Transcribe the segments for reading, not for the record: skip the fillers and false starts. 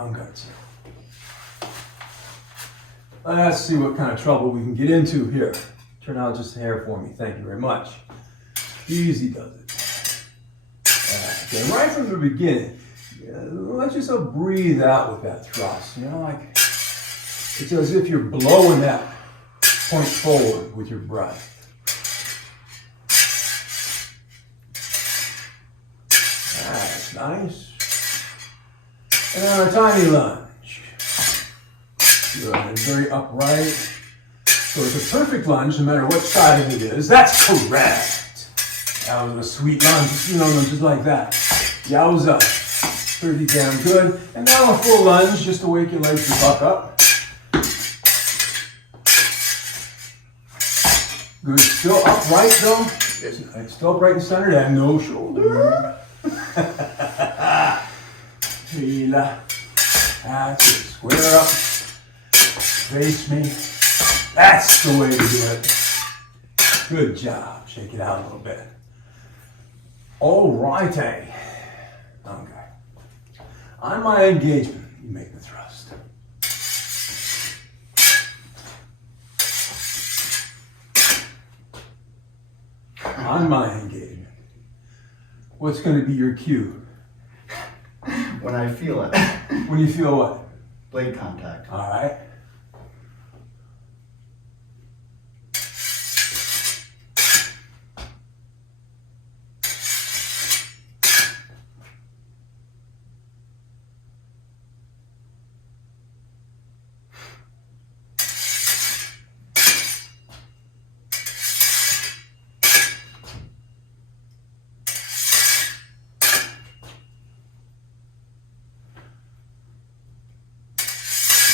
Unguts. Let's see what kind of trouble we can get into here. Turn out just a hair for me. Thank you very much. Easy does it. Okay, right from the beginning, let yourself breathe out with that thrust. You know, like it's as if you're blowing that point forward with your breath. That's nice. And then a tiny lunge. Good, very upright. So it's a perfect lunge, no matter what side of it is. That's correct. That was a sweet lunge, you know, just like that. Yowza. Pretty damn good. And now a full lunge, just to wake your legs the fuck up. Good, still upright though. Still upright and centered, and no shoulder. That's it. Square up. Face me. That's the way to do it. Good job. Shake it out a little bit. All righty. Okay. On my engagement, you make the thrust. On my engagement, what's going to be your cue? When I feel it. When you feel what? Blade contact. All right.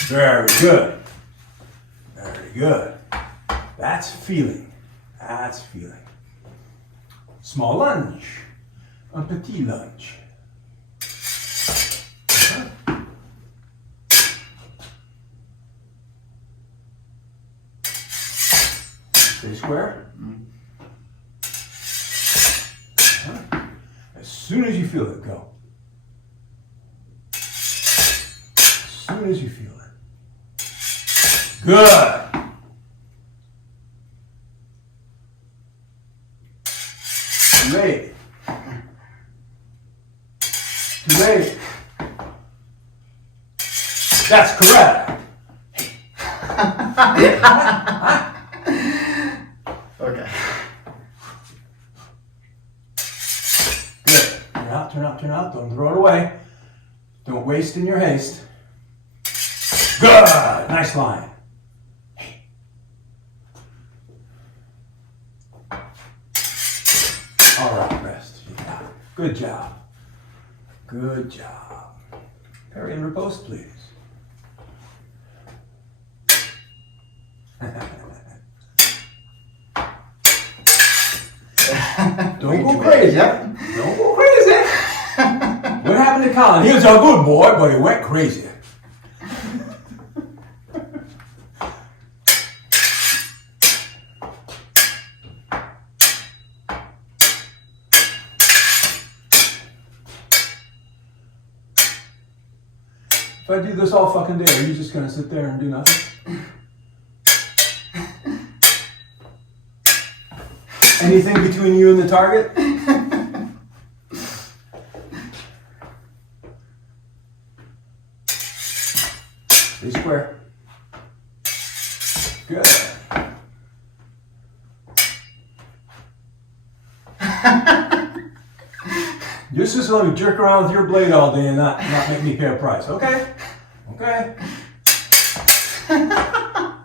Very good. Very good. That's feeling. That's feeling. Small lunge. A petit lunge. Stay square. As soon as you feel it, go. As soon as you feel it. Good. Too late. Too late. That's correct. Okay. Good. Turn out, turn out, turn out. Don't throw it away. Don't waste in your haste. Good. Nice line. All right, rest. Yeah. Good job. Good job. Parry and riposte, please. Don't go crazy. Don't go crazy. What happened to Colin? He was a good boy, but he went crazy. If I do this all fucking day, are you just gonna sit there and do nothing? Anything between you and the target? Stay square. Good. You're just let me jerk around with your blade all day and not make me pay a price, okay? Okay. How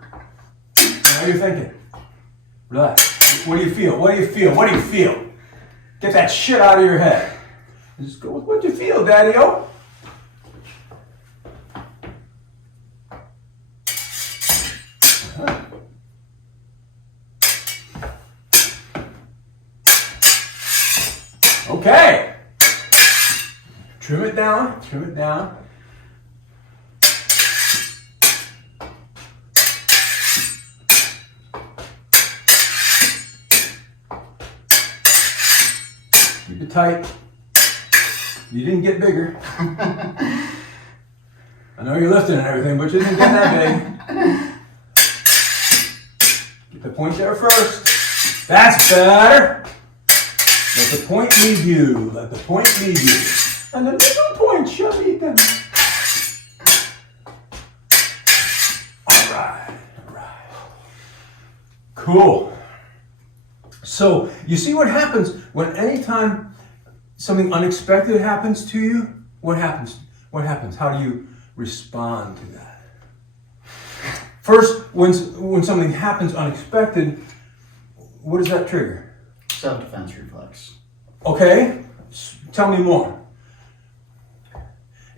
are you thinking? Relax. What do you feel? What do you feel? What do you feel? Get that shit out of your head. Just go with what you feel, Daddy-o. Okay. Trim it down, trim it down. Keep it tight. You didn't get bigger. I know you're lifting and everything, but you didn't get that big. Get the point there first. That's better. Let the point lead you. Let the point lead you. And the little point shall lead them. All right. Cool. So, you see what happens when anytime something unexpected happens to you? What happens? What happens? How do you respond to that? First, when something happens unexpected, what does that trigger? Self-defense reflex. Okay, tell me more.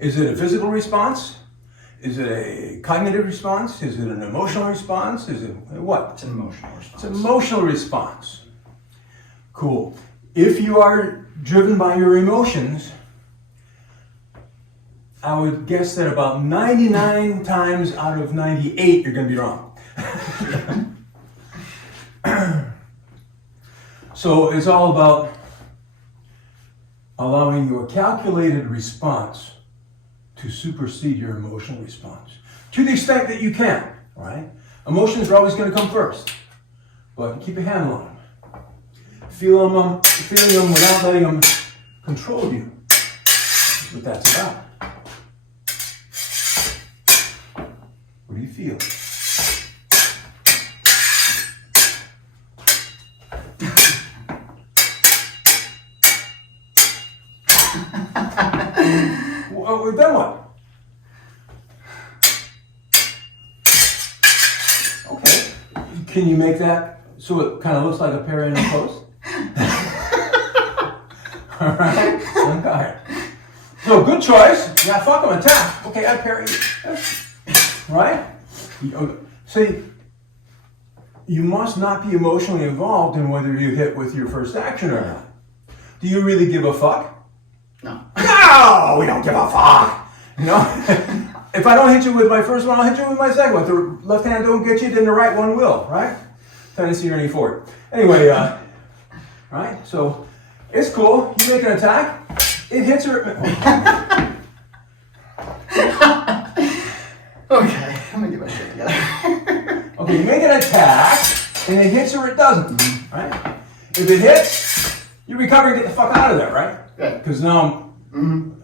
Is it a physical response? Is it a cognitive response? Is it an emotional response? Is it what? It's an emotional response. It's an emotional response. Cool. If you are driven by your emotions, I would guess that about 99 times out of 98 you're going to be wrong. So it's all about allowing your calculated response to supersede your emotional response. To the extent that you can, all right? Emotions are always going to come first, but keep a handle on them. Feeling them without letting them control you. That's what that's about. What do you feel? Well, then what? Okay. Can you make that so it kind of looks like a parry in a post? All right. Okay. So good choice. Yeah, fuck them, attack. Okay, I parry. Right? See, you must not be emotionally involved in whether you hit with your first action or not. Do you really give a fuck? No. No, we don't give a fuck. You know? If I don't hit you with my first one, I'll hit you with my second one. If the left hand don't get you, then the right one will, right? Tennessee Ernie Ford. Anyway, right? So, it's cool. You make an attack. It hits her. Okay, I'm gonna get my shit together. Okay, you make an attack, and it hits or it doesn't, right? If it hits, you recover and get the fuck out of there, right? Good. Because now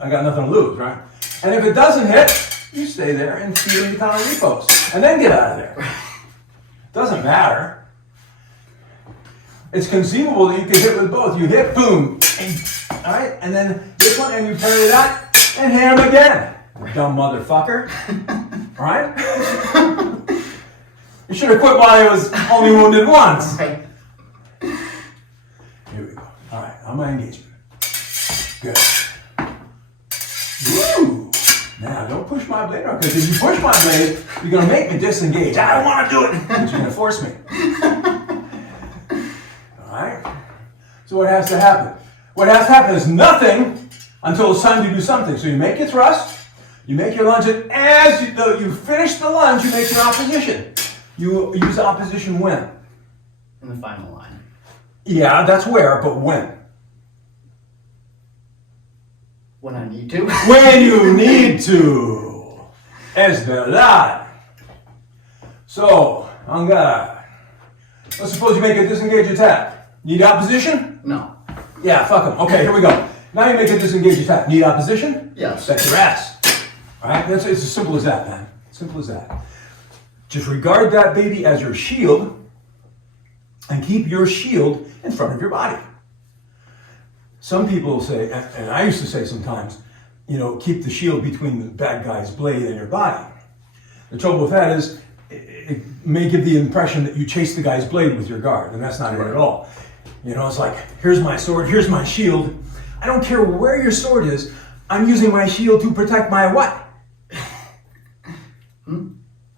I got nothing to lose, right? And if it doesn't hit, you stay there and feed into counter repos, and then get out of there. Doesn't matter. It's conceivable that you can hit with both. You hit, boom, all right, and then this one, and you parry that, and hit him again. Dumb motherfucker. All right? You should have quit while I was only wounded once. Right. Here we go. All right, on my engagement. Good. Woo! Now, don't push my blade around, because if you push my blade, you're going to make me disengage. I don't want to do it, but you're going to force me. All right? So what has to happen? What has to happen is nothing until it's time to do something. So you make your thrust, you make your lunge, and as you finish the lunge, you make your opposition. You use opposition when? In the final line. Yeah, that's where, but when? When I need to. When you need to. Es verdad. So, on guard. Let's suppose you make a disengage attack. Need opposition? No. Yeah, fuck them. Okay, here we go. Now you make a disengage attack. Need opposition? Yes. Bet your ass. Alright, it's as simple as that, man. Simple as that. Just regard that baby as your shield and keep your shield in front of your body. Some people say, and I used to say sometimes, keep the shield between the bad guy's blade and your body. The trouble with that is, it may give the impression that you chase the guy's blade with your guard, and that's not it at all. It's like, here's my sword, here's my shield. I don't care where your sword is, I'm using my shield to protect my what?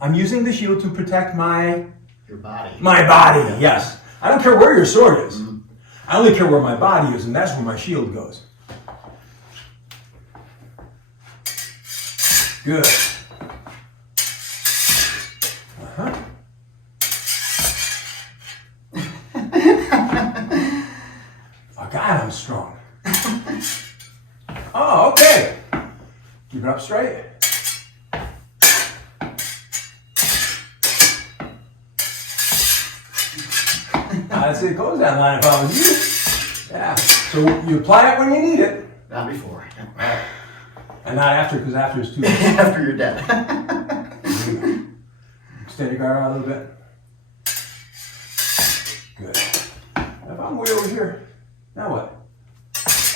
I'm using the shield to protect your body. My body, yes. I don't care where your sword is. I only care where my body is, and that's where my shield goes. Good. Oh, God, I'm strong. Oh, okay. Keep it up straight. That's it. Close that line if I was you. Yeah. So you apply it when you need it. Not before. And not after, because after is too late. After you're dead. Extend your guard out a little bit. Good. If I'm way over here, now what?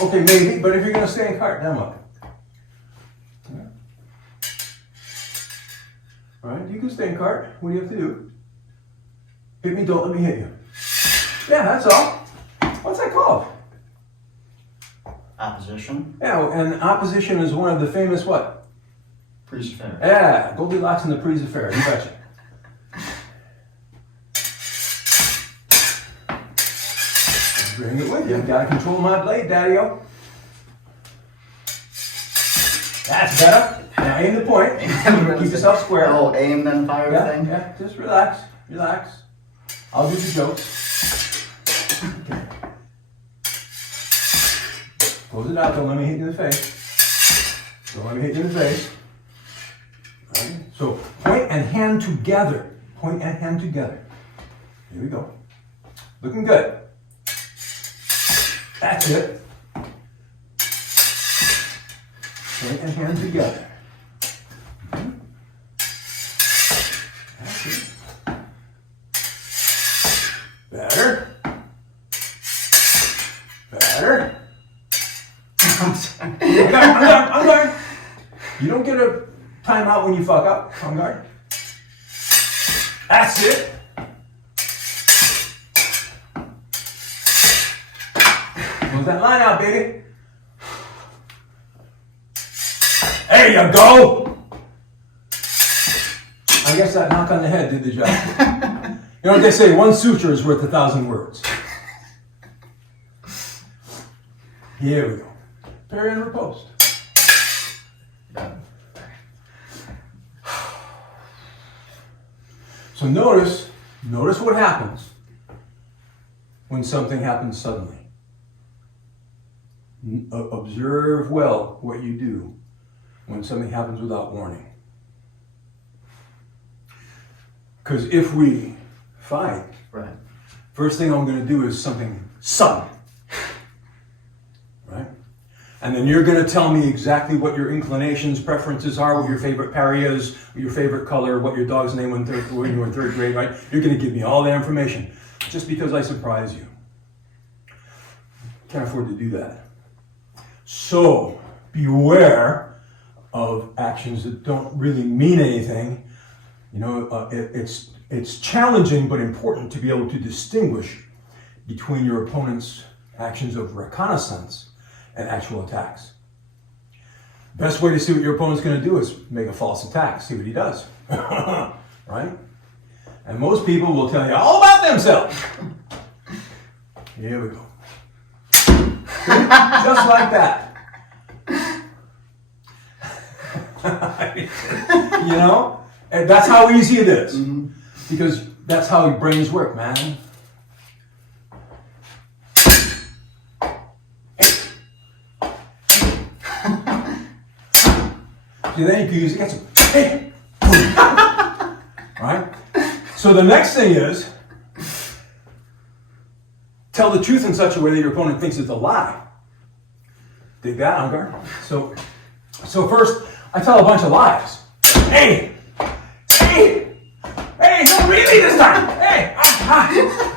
Okay, maybe, but if you're going to stay in cart, then what? All right, you can stay in cart. What do you have to do? Hit me, don't let me hit you. Yeah, that's all. What's that called? Opposition. Yeah, and opposition is one of the famous what? Prise fair. Yeah, Goldilocks and the Prise Fair. You betcha. Bring it with you. Gotta control my blade, Daddy-o. That's better. Now aim the point. Keep yourself square. Oh, aim then fire thing? Yeah, just relax. Relax. I'll do the jokes. Okay. Close it out. Don't let me hit you in the face. Don't let me hit you in the face. All right. So point and hand together. Point and hand together. Here we go. Looking good. That's it. Point and hand together. That's it. Better. Better. I'm going. You don't get a timeout when you fuck up. On guard. That's it. Close that line out, baby. There you go. I guess that knock on the head did the job. You know what they say? One suture is worth 1,000 words. Here we go. Parry and riposte. So notice what happens when something happens suddenly. Observe well what you do when something happens without warning. Because if we fight, Right. first thing I'm going to do is something sudden. Right? And then you're going to tell me exactly what your inclinations, preferences are, what your favorite parry is, what your favorite color, what your dog's name when you were in third grade, right? You're going to give me all that information just because I surprise you. Can't afford to do that. So beware of actions that don't really mean anything. You know, it's challenging but important to be able to distinguish between your opponent's actions of reconnaissance and actual attacks. Best way to see what your opponent's going to do is make a false attack, see what he does. Right? And most people will tell you all about themselves. Here we go. Just like that. You know? And that's how easy it is. Mm-hmm. Because that's how your brains work, man. See, then you can use it against them. Right? So the next thing is, tell the truth in such a way that your opponent thinks it's a lie. Dig that, on guard? So first, I tell a bunch of lies. Hey, don't really this time. Hey,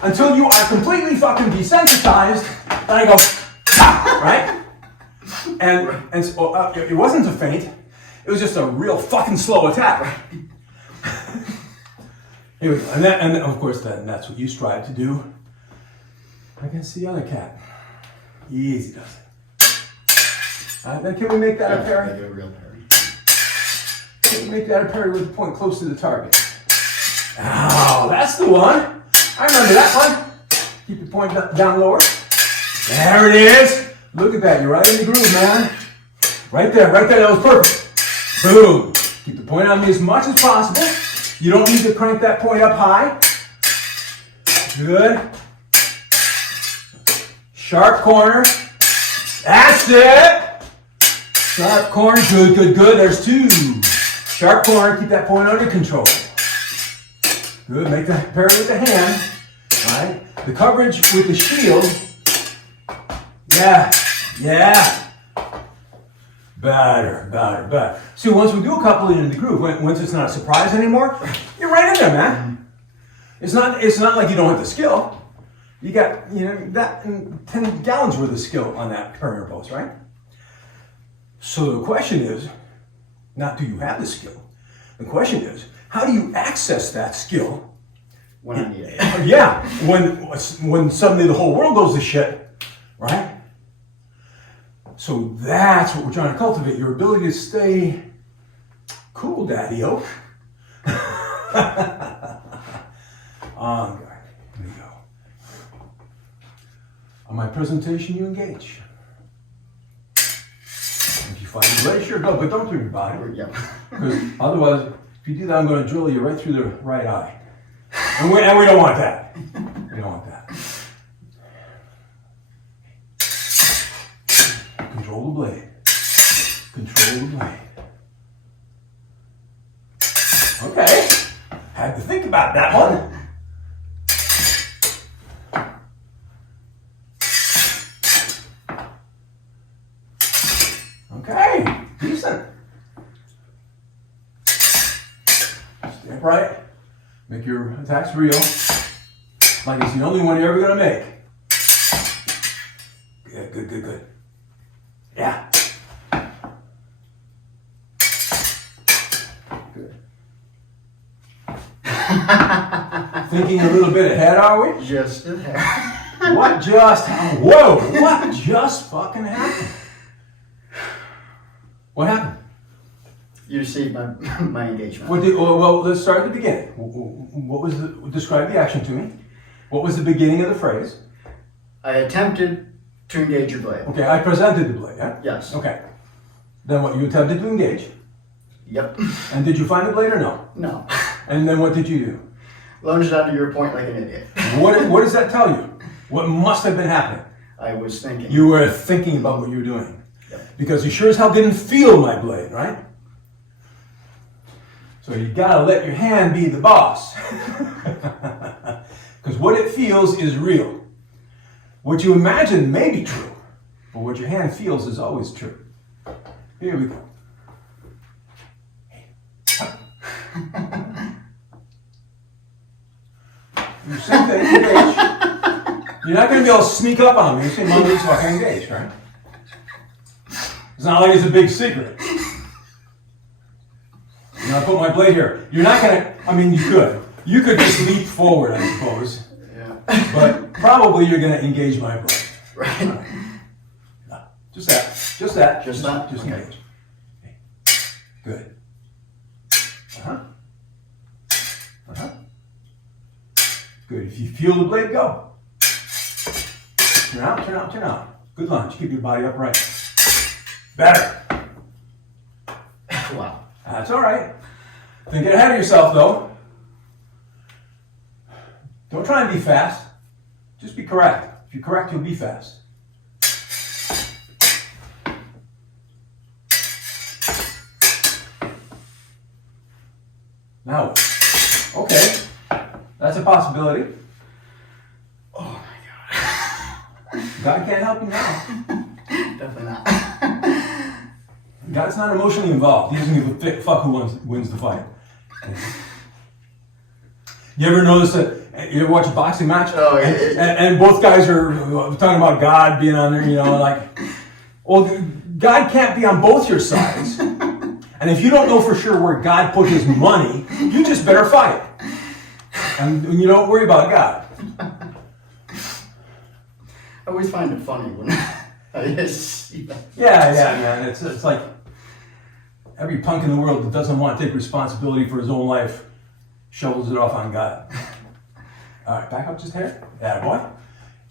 until you are completely fucking desensitized, then I go, right? And so, it wasn't a feint. It was just a real fucking slow attack. Here we go. And then, of course, that's what you strive to do against the other cat. Easy does it. Then can we make that a parry? Do a real parry. Can we make that a parry with the point close to the target? Oh, that's the one. I remember that one. Keep the point down lower. There it is. Look at that. You're right in the groove, man. Right there. That was perfect. Boom. Keep the point on me as much as possible. You don't need to crank that point up high. Good. Sharp corner. That's it. Sharp corner. Good. There's two. Sharp corner. Keep that point under control. Good. Make that parry with the hand. All right. The coverage with the shield. Yeah. Better. See, once we do a couple into the groove, once it's not a surprise anymore, you're right in there, man. It's not like you don't have the skill. You got, that 10 gallons worth of skill on that perimeter post, right? So the question is, not do you have the skill? The question is, how do you access that skill? When I need it. Yeah, when suddenly the whole world goes to shit, right? So that's what we're trying to cultivate, your ability to stay cool, Daddy-o. On guard. Here we go. On my presentation, you engage. If you find the blade, sure, go, but don't do your body. Yep. Because otherwise, if you do that, I'm going to drill you right through the right eye. And we don't want that. We don't want that. Control the blade. Control the blade. Okay. Had to think about that one. Okay. Decent. Stay upright. Make your attacks real. Like it's the only one you're ever going to make. Good. Yeah. Good. Thinking a little bit ahead, are we? Just ahead. What just fucking happened? What happened? You received my engagement. Well, let's start at the beginning. What was describe the action to me. What was the beginning of the phrase? I attempted to engage your blade. Okay, I presented the blade, yeah? Yes. Okay. Then what, you attempted to engage? Yep. And did you find the blade or no? No. And then what did you do? Lunged out to your point like an idiot. What does that tell you? What must have been happening? I was thinking. You were thinking about what you were doing. Yep. Because you sure as hell didn't feel my blade, right? So you gotta let your hand be the boss. Because what it feels is real. What you imagine may be true, but what your hand feels is always true. Here we go. Same thing, engage. You're not going to be able to sneak up on me and say, Monday's fucking engaged, right? It's not like it's a big secret. You know, I put my blade here. You're not going to, I mean, you could. You could just leap forward, I suppose. Yeah. But probably you're going to engage my blade. Right. No, just that. Just that. Just that? Just Okay. engage. Okay. Good. Good. If you feel the blade, go. Turn out. Good lunge. Keep your body upright. Better. Wow. That's all right. Think ahead of yourself, though. Don't try and be fast. Just be correct. If you're correct, you'll be fast. Now what? Okay. That's a possibility. Oh my God. God can't help you now. Definitely not. God's not emotionally involved. He doesn't give a fuck who wins the fight. You ever notice that? You ever watch a boxing match? Oh, yeah. And both guys are talking about God being on there, like, well, God can't be on both your sides. And if you don't know for sure where God put his money, you just better fight. And you don't worry about God. I always find it funny when I just see that. Yeah, man. It's like every punk in the world that doesn't want to take responsibility for his own life shovels it off on God. All right, back up just a hair. Atta boy.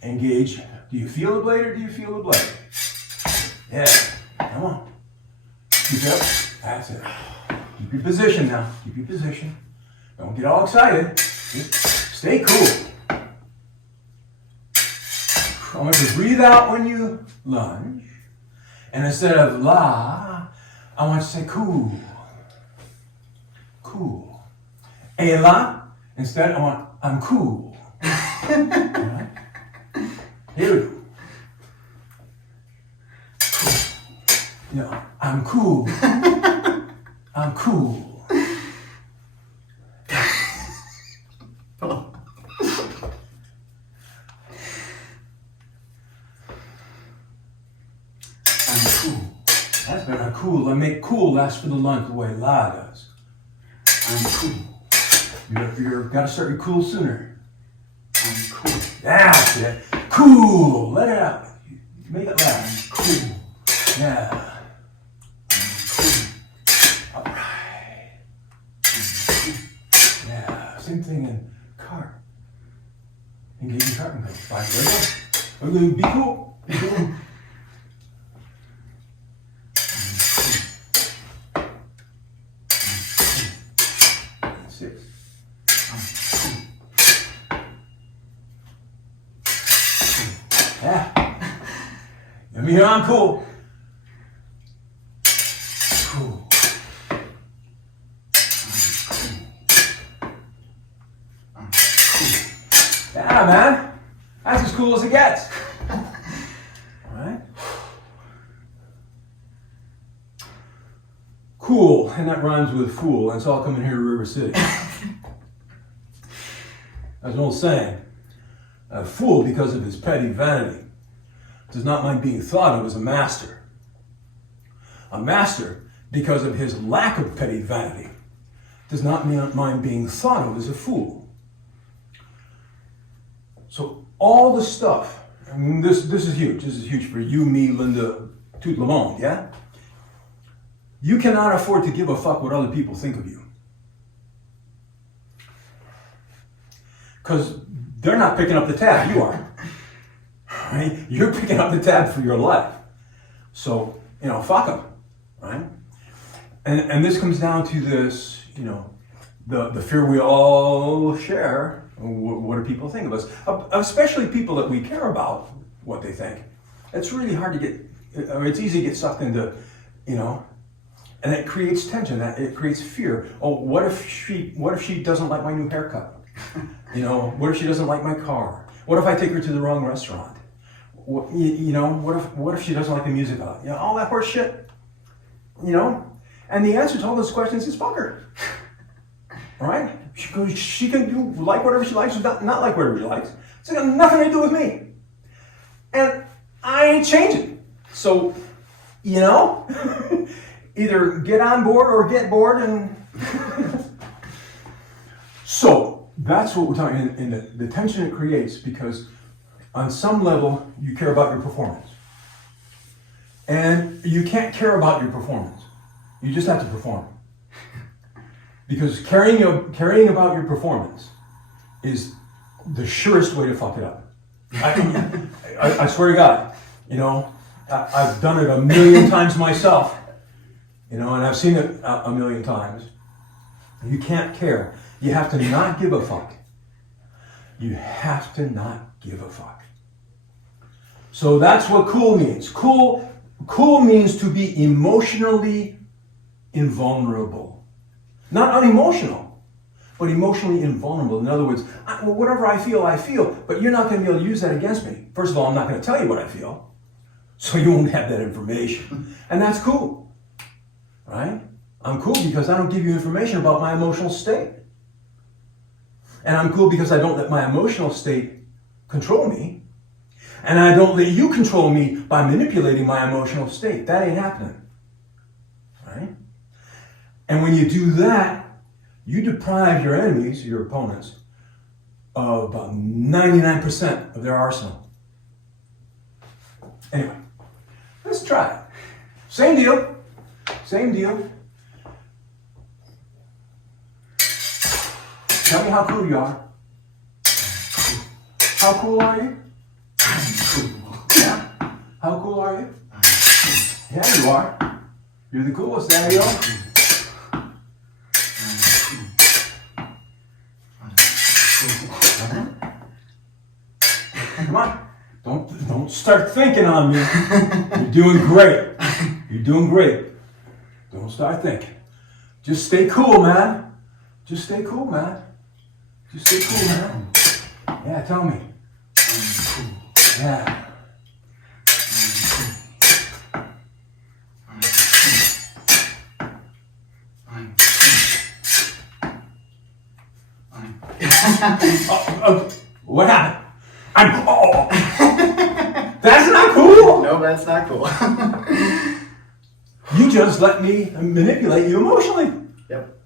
Engage. Do you feel the blade or do you feel the blade? Yeah. Come on. Keep it up. That's it. Keep your position now. Keep your position. Don't get all excited. Just stay cool. I want you to breathe out when you lunge. And instead of la, I want you to say cool. Cool. Ela, instead I'm cool. Alright? Here we go. You know, I'm cool. I'm cool. That's better. Cool. I make cool last for the lunch the way La does. I'm cool. You're gotta start your cool sooner. I'm cool. That's it. Cool. Let it out. Make it loud. I'm cool. Yeah. I'm cool. Alright. Yeah. Same thing in car. Engaging car. Fine. There you go. Be cool. Be cool. Yeah. Let me hear I'm cool. Cool. I'm cool. Yeah, man. That's as cool as it gets. Alright? Cool, and that rhymes with fool, and it's all coming here to River City. That's an old saying. A fool, because of his petty vanity, does not mind being thought of as a master. A master, because of his lack of petty vanity, does not mind being thought of as a fool. So all the stuff, I mean, this is huge. This is huge for you, me, Linda, tout le monde, yeah? You cannot afford to give a fuck what other people think of you. Because they're not picking up the tab, you are. Right? You're picking up the tab for your life. So, you know, fuck them, right? And this comes down to this, you know, the fear we all share. What do people think of us? Especially people that we care about, what they think. It's really hard to get, it's easy to get sucked into, you know, and it creates tension, it creates fear. Oh, what if she doesn't like my new haircut? You know, what if she doesn't like my car? What if I take her to the wrong restaurant? You know, what if she doesn't like the music? You know, all that horse shit. You know, and the answer to all those questions is fuck her. Right? She can do like whatever she likes or not like whatever she likes. It's got nothing to do with me, and I ain't changing. So, you know, either get on board or get bored, and so. That's what we're talking in the tension it creates, because on some level you care about your performance. And you can't care about your performance. You just have to perform. Because caring about your performance is the surest way to fuck it up. I swear to God, you know, I've done it a million times myself, you know, and I've seen it a million times. You can't care. You have to not give a fuck. You have to not give a fuck. So that's what cool means. Cool means to be emotionally invulnerable. Not unemotional, but emotionally invulnerable. In other words, whatever I feel, but you're not going to be able to use that against me. First of all, I'm not going to tell you what I feel, so you won't have that information. And that's cool, right? I'm cool because I don't give you information about my emotional state. And I'm cool because I don't let my emotional state control me. And I don't let you control me by manipulating my emotional state. That ain't happening. Right? And when you do that, you deprive your enemies, your opponents, of about 99% of their arsenal. Anyway, let's try it. Same deal. Same deal. Tell me how cool you are. How cool are you? Yeah? How cool are you? Yeah, you are. You're the coolest, there you go. Come on. Don't start thinking on me. You're doing great. You're doing great. Don't start thinking. Just stay cool, man. Just stay cool, man. Just stay cool, man. Yeah, tell me. Yeah. What happened? That's not cool. No, that's not cool. You just let me manipulate you emotionally. Yep.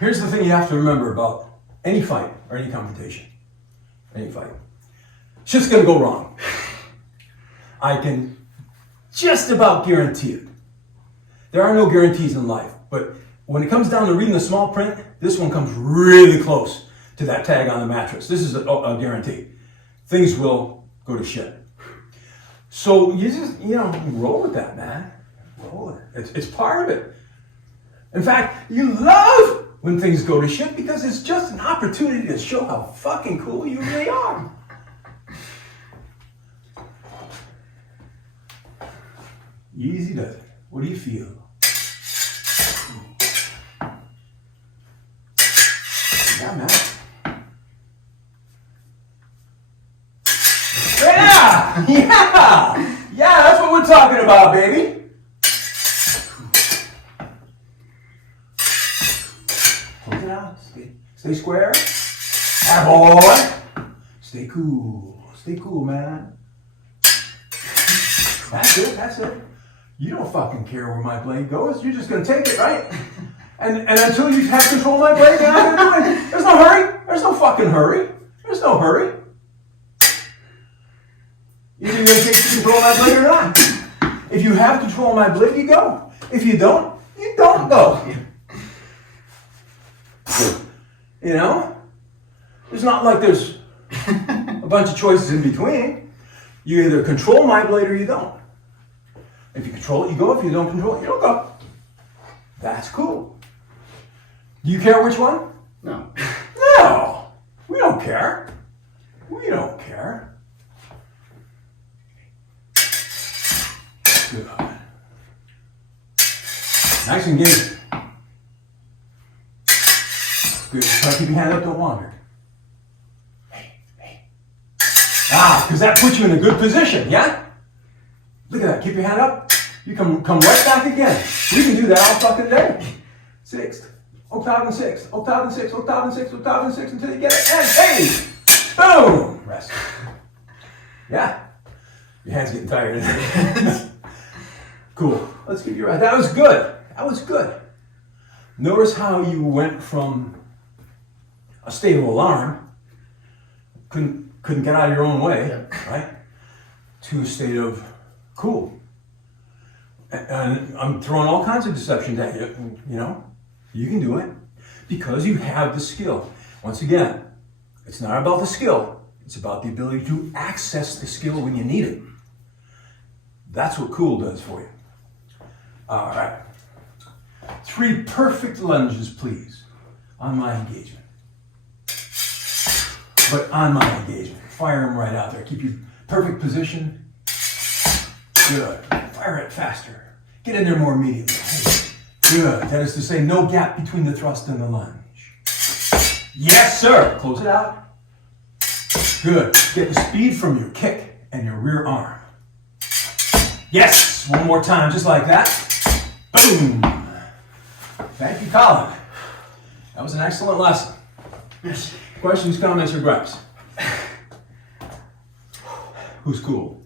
Here's the thing you have to remember about any fight or any confrontation. Any fight. It's just going to go wrong. I can just about guarantee it. There are no guarantees in life, but when it comes down to reading the small print, this one comes really close to that tag on the mattress. This is a guarantee. Things will go to shit. So you just, roll with that, man. Roll it. It's part of it. In fact, you love when things go to shit because it's just an opportunity to show how fucking cool you really are. Easy does it. What do you feel? Yeah, man. Yeah, that's what we're talking about, baby. Close it out. Stay square. Boy. Stay cool, man. That's it. You don't fucking care where my blade goes. You're just gonna take it, right? And until you have control of my blade, you're not gonna do it. There's no hurry. There's no fucking hurry. There's no hurry. Either you're going to take control of my blade or not. If you have control of my blade, you go. If you don't, you don't go. It's not like there's a bunch of choices in between. You either control my blade or you don't. If you control it, you go. If you don't control it, you don't go. That's cool. Do you care which one? No. No. We don't care. We don't care. Good. Nice and engaging. Good. Try to keep your hand up, don't wander. Hey. Because that puts you in a good position, yeah? Look at that. Keep your hand up. You come right back again. We can do that all fucking day. Sixth. Octave and sixth. Octave and sixth. Octave and sixth. Octave and sixth until you get it. And hey! Boom! Rest. Yeah? Your hand's getting tired. Cool. Let's give you a... That was good. That was good. Notice how you went from a state of alarm, couldn't get out of your own way, right? To a state of cool. And I'm throwing all kinds of deceptions at you, You can do it because you have the skill. Once again, it's not about the skill. It's about the ability to access the skill when you need it. That's what cool does for you. All right. 3 perfect lunges, please, on my engagement. But on my engagement. Fire them right out there. Keep your perfect position. Good. Fire it faster. Get in there more immediately. Good. That is to say, no gap between the thrust and the lunge. Yes, sir. Close it out. Good. Get the speed from your kick and your rear arm. Yes. One more time, just like that. Boom. Thank you, Colin. That was an excellent lesson. Yes. Questions, comments, or gripes? Who's cool?